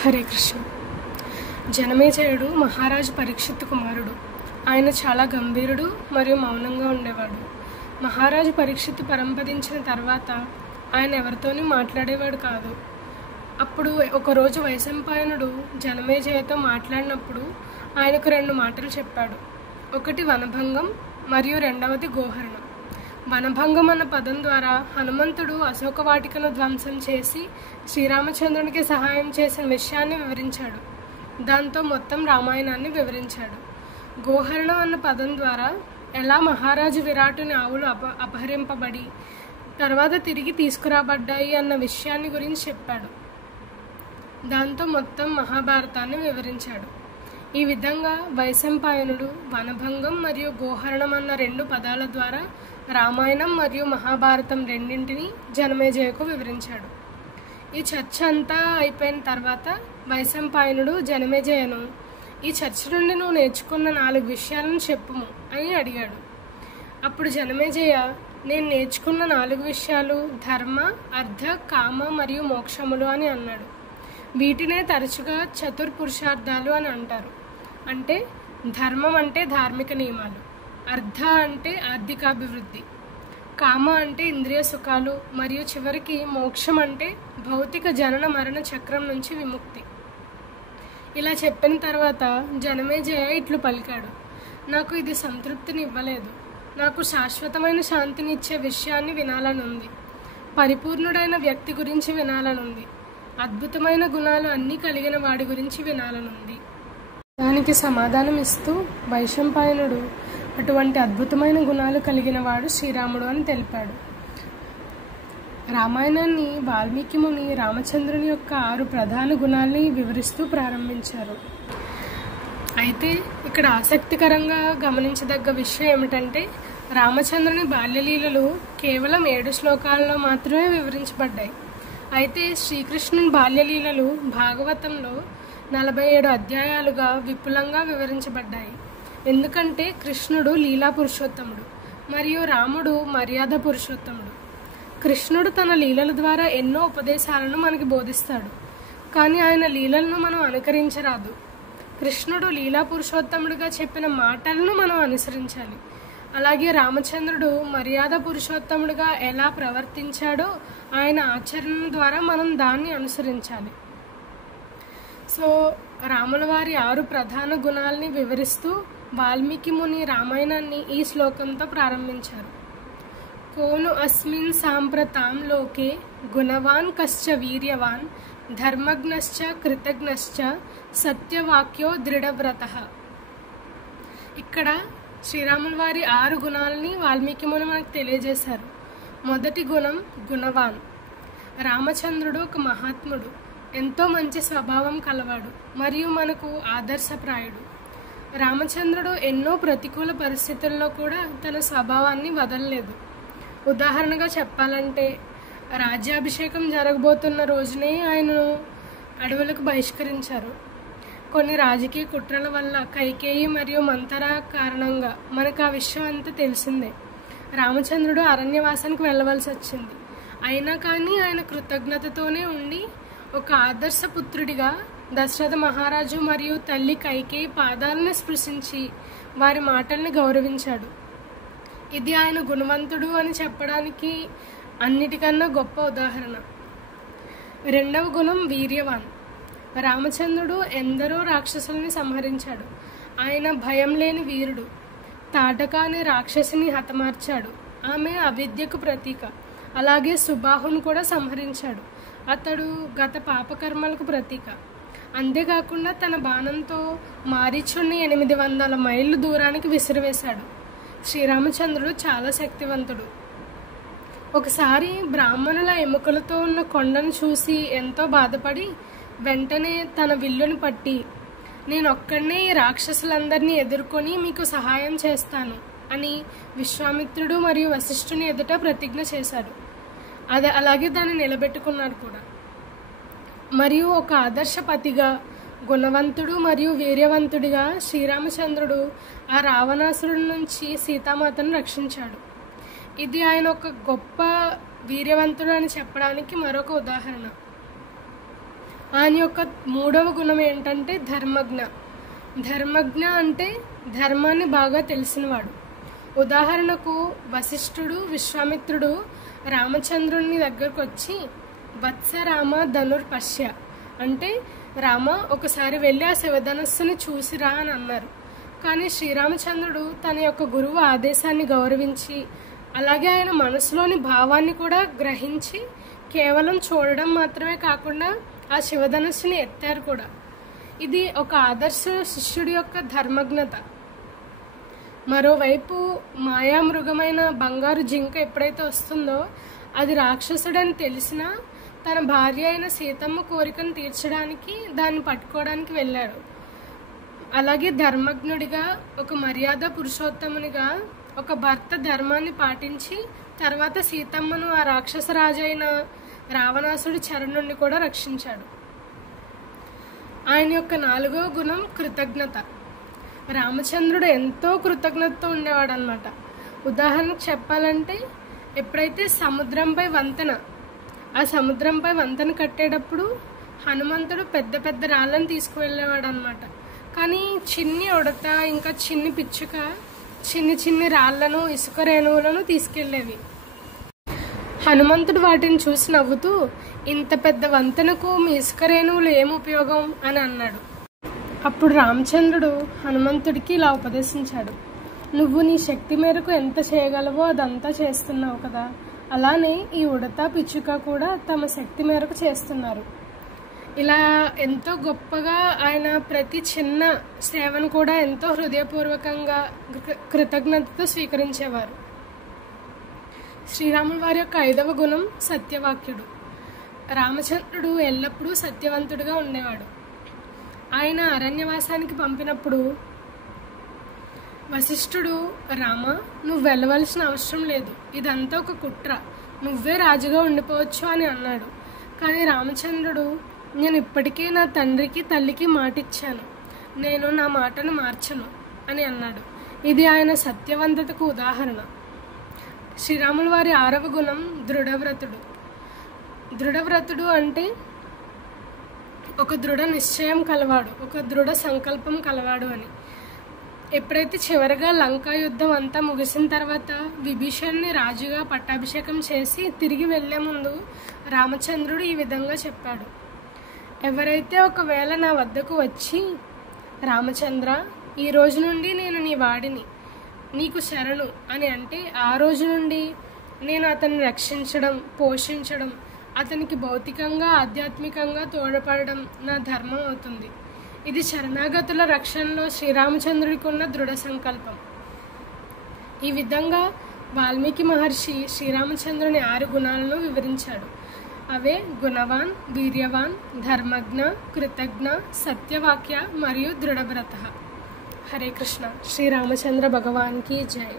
హరే కృష్ణ. జనమేజయుడు మహారాజు పరీక్షిత్తు కుమారుడు. ఆయన చాలా గంభీరుడు మరియు మౌనంగా ఉండేవాడు. మహారాజు పరీక్షిత్తు పరంపదించిన తర్వాత ఆయన ఎవరితోనూ మాట్లాడేవాడు కాదు. అప్పుడు ఒకరోజు వైశంపాయనుడు జనమేజయతో మాట్లాడినప్పుడు ఆయనకు 2 మాటలు చెప్పాడు. ఒకటి వనభంగం మరియు రెండవది గోహరణం. వనభంగం అన్న పదం ద్వారా హనుమంతుడు అశోకవాటికను ధ్వంసం చేసి శ్రీరామచంద్రునికి సహాయం చేసిన విషయాన్ని వివరించాడు. దాంతో మొత్తం రామాయణాన్ని వివరించాడు. గోహరణం అన్న పదం ద్వారా ఎలా మహారాజు విరాటుని ఆవులు అపహరింపబడి తర్వాత తిరిగి తీసుకురాబడ్డాయి అన్న విషయాన్ని గురించి చెప్పాడు. దాంతో మొత్తం మహాభారతాన్ని వివరించాడు. ఈ విధంగా వైశంపాయనుడు వనభంగం మరియు గోహరణం అన్న 2 పదాల ద్వారా రామాయణం మరియు మహాభారతం రెండింటినీ జనమేజయకు వివరించాడు. ఈ చర్చ అంతా అయిపోయిన తర్వాత వైశంపాయనుడు జనమేజయను, ఈ చర్చ నుండి నువ్వు నేర్చుకున్న 4 విషయాలను చెప్పుము అని అడిగాడు. అప్పుడు జనమేజయ, నేను నేర్చుకున్న 4 విషయాలు ధర్మ, అర్థ, కామ మరియు మోక్షములు అని అన్నాడు. వీటినే తరచుగా చతుర్పురుషార్థాలు అని అంటారు. అంటే ధర్మం అంటే ధార్మిక నియమాలు, అర్థ అంటే ఆర్థికాభివృద్ధి, కామ అంటే ఇంద్రియ సుఖాలు మరియు చివరికి మోక్షం అంటే భౌతిక జనన మరణ చక్రం నుంచి విముక్తి. ఇలా చెప్పిన తర్వాత జనమేజయ ఇట్లు పలికాడు, నాకు ఇది సంతృప్తిని ఇవ్వలేదు. నాకు శాశ్వతమైన శాంతిని ఇచ్చే విషయాన్ని వినాలనుంది. పరిపూర్ణుడైన వ్యక్తి గురించి వినాలనుంది. అద్భుతమైన గుణాలు అన్నీ కలిగిన వాడి గురించి వినాలనుంది. దానికి సమాధానం ఇస్తూ వైశంపాయనుడు అటువంటి అద్భుతమైన గుణాలు కలిగిన వాడు శ్రీరాముడు అని తెలిపాడు. రామాయణాన్ని వాల్మీకి ముని రామచంద్రుని యొక్క 6 ప్రధాన గుణాలని వివరిస్తూ ప్రారంభించారు. అయితే ఇక్కడ ఆసక్తికరంగా గమనించదగ్గ విషయం ఏమిటంటే రామచంద్రుని బాల్యలీలలు కేవలం 7 శ్లోకాలలో మాత్రమే వివరించబడ్డాయి. అయితే శ్రీకృష్ణుని బాల్యలీలలు భాగవతంలో 47 అధ్యాయాలుగా విపులంగా వివరించబడ్డాయి. ఎందుకంటే కృష్ణుడు లీలా పురుషోత్తముడు మరియు రాముడు మర్యాద పురుషోత్తముడు. కృష్ణుడు తన లీలల ద్వారా ఎన్నో ఉపదేశాలను మనకి బోధిస్తాడు, కానీ ఆయన లీలలను మనం అనుకరించరాదు. కృష్ణుడు లీలా పురుషోత్తముడిగా చెప్పిన మాటలను మనం అనుసరించాలి. అలాగే రామచంద్రుడు మర్యాద పురుషోత్తముడిగా ఎలా ప్రవర్తించాడో ఆయన ఆచరణ ద్వారా మనం దాన్ని అనుసరించాలి. సో రాముల వారి 6 ప్రధాన గుణాలని వివరిస్తూ వాల్మీకి ముని రామాయణాన్ని ఈ శ్లోకంతో ప్రారంభించారు. కోను అస్మిన్ సాంప్రతాం లోకే గుణవాన్ కశ్చ వీర్యవాన్ ధర్మజ్ఞశ్చ కృతజ్ఞశ్చ సత్యవాక్యో దృఢవ్రతః. ఇక్కడ శ్రీరాముల వారి 6 గుణాలని వాల్మీకి ముని మనకు తెలియజేశారు. మొదటి గుణం గుణవాన్. రామచంద్రుడు ఒక మహాత్ముడు, ఎంతో మంచి స్వభావం కలవాడు మరియు మనకు ఆదర్శప్రాయుడు. రామచంద్రుడు ఎన్నో ప్రతికూల పరిస్థితుల్లో కూడా తన స్వభావాన్ని వదలలేదు. ఉదాహరణగా చెప్పాలంటే రాజ్యాభిషేకం జరగబోతున్న రోజునే ఆయనను అడవులకు బహిష్కరించారు. కొన్ని రాజకీయ కుట్రల వల్ల కైకేయి మరియు మంతర కారణంగా మనకు ఆ విషయం అంతా తెలిసిందే. రామచంద్రుడు అరణ్యవాసానికి వెళ్ళవలసి వచ్చింది. అయినా కానీ ఆయన కృతజ్ఞతతోనే ఉండి ఒక ఆదర్శ పుత్రుడిగా దశరథ మహారాజు మరియు తల్లి కైకేయి పాదాలను స్పృశించి వారి మాటల్ని గౌరవించాడు. ఇది ఆయన గుణవంతుడు అని చెప్పడానికి అన్నిటికన్నా గొప్ప ఉదాహరణ. రెండవ గుణం వీర్యవాన్. రామచంద్రుడు ఎందరో రాక్షసుల్ని సంహరించాడు. ఆయన భయం లేని వీరుడు. తాటక అనే రాక్షసిని హతమార్చాడు. ఆమె అవిద్యకు ప్రతీక. అలాగే సుబాహును కూడా సంహరించాడు. అతడు గత పాపకర్మలకు ప్రతీక. అంతేకాకుండా తన బాణంతో మారీచుని 800 మైళ్ళు దూరానికి విసిరివేశాడు. శ్రీరామచంద్రుడు చాలా శక్తివంతుడు. ఒకసారి బ్రాహ్మణుల ఎముకలతో ఉన్న కొండను చూసి ఎంతో బాధపడి వెంటనే తన విల్లుని పట్టి, నేనొక్కడనే ఈ రాక్షసులందరినీ ఎదుర్కొని మీకు సహాయం చేస్తాను అని విశ్వామిత్రుడు మరియు వశిష్ఠుని ఎదుట ప్రతిజ్ఞ చేశాడు. అలాగే దాన్ని నిలబెట్టుకున్నాడు కూడా. మరియు ఒక ఆదర్శపతిగా, గుణవంతుడు మరియు వీర్యవంతుడిగా శ్రీరామచంద్రుడు ఆ రావణాసురుడి నుంచి సీతామాతను రక్షించాడు. ఇది ఆయన ఒక గొప్ప వీర్యవంతుడు అని చెప్పడానికి మరొక ఉదాహరణ. ఆయన యొక్క 3వ గుణం ఏంటంటే ధర్మజ్ఞ. ధర్మజ్ఞ అంటే ధర్మాన్ని బాగా తెలిసినవాడు. ఉదాహరణకు వశిష్ఠుడు, విశ్వామిత్రుడు రామచంద్రుని దగ్గరకు వచ్చి వత్స రామ ధనుర్పశ్య అంటే రామ ఒకసారి వెళ్ళి ఆ శివధనస్సుని చూసిరా అని అన్నారు. కానీ శ్రీరామచంద్రుడు తన యొక్క గురువు ఆదేశాన్ని గౌరవించి అలాగే ఆయన మనసులోని భావాన్ని కూడా గ్రహించి కేవలం చూడడం మాత్రమే కాకుండా ఆ శివధనస్సుని ఎత్తారు కూడా. ఇది ఒక ఆదర్శ శిష్యుడి యొక్క ధర్మజ్ఞత. మరోవైపు మాయామృగమైన బంగారు జింక ఎప్పుడైతే వస్తుందో అది రాక్షసుడని తెలిసినా తన భార్య అయిన సీతమ్మ కోరికను తీర్చడానికి దాన్ని పట్టుకోవడానికి వెళ్ళాడు. అలాగే ధర్మజ్ఞుడిగా, ఒక మర్యాద పురుషోత్తమునిగా ఒక భర్త ధర్మాన్ని పాటించి తర్వాత సీతమ్మను ఆ రాక్షస రాజైన రావణాసుడి చెర నుండి కూడా రక్షించాడు. ఆయన యొక్క 4వ గుణం కృతజ్ఞత. రామచంద్రుడు ఎంతో కృతజ్ఞతతో ఉండేవాడు అన్నమాట. ఉదాహరణకు చెప్పాలంటే ఎప్పుడైతే సముద్రంపై వంతెన కట్టేటప్పుడు హనుమంతుడు పెద్ద పెద్ద రాళ్ళను తీసుకువెళ్ళేవాడు అన్నమాట. కానీ చిన్ని ఉడత ఇంకా చిన్ని పిచ్చుక చిన్ని రాళ్లను, ఇసుక రేణువులను తీసుకెళ్లేవి. హనుమంతుడు వాటిని చూసి నవ్వుతూ, ఇంత పెద్ద వంతెనకు మీ ఇసుక రేణువులు ఏం ఉపయోగం అని అన్నాడు. అప్పుడు రామచంద్రుడు హనుమంతుడికి ఇలా ఉపదేశించాడు, నువ్వు నీ శక్తి మేరకు ఎంత చేయగలవో అదంతా చేస్తున్నావు కదా, అలానే ఈ ఉడత పిచ్చుక కూడా తమ శక్తి మేరకు చేస్తున్నారు. ఇలా ఎంతో గొప్పగా ఆయన ప్రతి చిన్న సేవను కూడా ఎంతో హృదయపూర్వకంగా కృతజ్ఞతతో స్వీకరించేవారు. శ్రీరాముల వారి యొక్క 5వ గుణం సత్యవాక్యుడు. రామచంద్రుడు ఎల్లప్పుడూ సత్యవంతుడిగా ఉండేవాడు. ఆయన అరణ్యవాసానికి పంపినప్పుడు వశిష్ఠుడు, రామ నువ్వు వెళ్ళవలసిన అవసరం లేదు, ఇదంతా ఒక కుట్ర, నువ్వే రాజుగా ఉండిపోవచ్చు అని అన్నాడు. కానీ రామచంద్రుడు, నేను ఇప్పటికే నా తండ్రికి తల్లికి మాటిచ్చాను, నేను నా మాటను మార్చను అని అన్నాడు. ఇది ఆయన సత్యవంతతకు ఉదాహరణ. శ్రీరాముల వారి 6వ గుణం దృఢవ్రతుడు. దృఢవ్రతుడు అంటే ఒక దృఢ నిశ్చయం కలవాడు, ఒక దృఢ సంకల్పం కలవాడు అని. ఎప్పుడైతే చివరగా లంకా యుద్ధం అంతా ముగిసిన తర్వాత విభీషణ్ని రాజుగా పట్టాభిషేకం చేసి తిరిగి వెళ్లే ముందు రామచంద్రుడు ఈ విధంగా చెప్పాడు, ఎవరైతే ఒకవేళ నా వద్దకు వచ్చి రామచంద్ర ఈ రోజు నుండి నేను నీ వాడిని, నీకు శరణు అని అంటే ఆ రోజు నుండి నేను అతన్ని రక్షించడం, పోషించడం, అతనికి భౌతికంగా ఆధ్యాత్మికంగా తోడ్పడడం నా ధర్మం అవుతుంది. ఇది శరణాగతుల రక్షణలో శ్రీరామచంద్రుడికి ఉన్న దృఢ సంకల్పం. ఈ విధంగా వాల్మీకి మహర్షి శ్రీరామచంద్రుని 6 గుణాలను వివరించాడు. అవే గుణవాన్, వీర్యవాన్, ధర్మజ్ఞ, కృతజ్ఞ, సత్యవాక్య మరియు దృఢవ్రత. హరే కృష్ణ. శ్రీరామచంద్ర భగవాన్ की जय.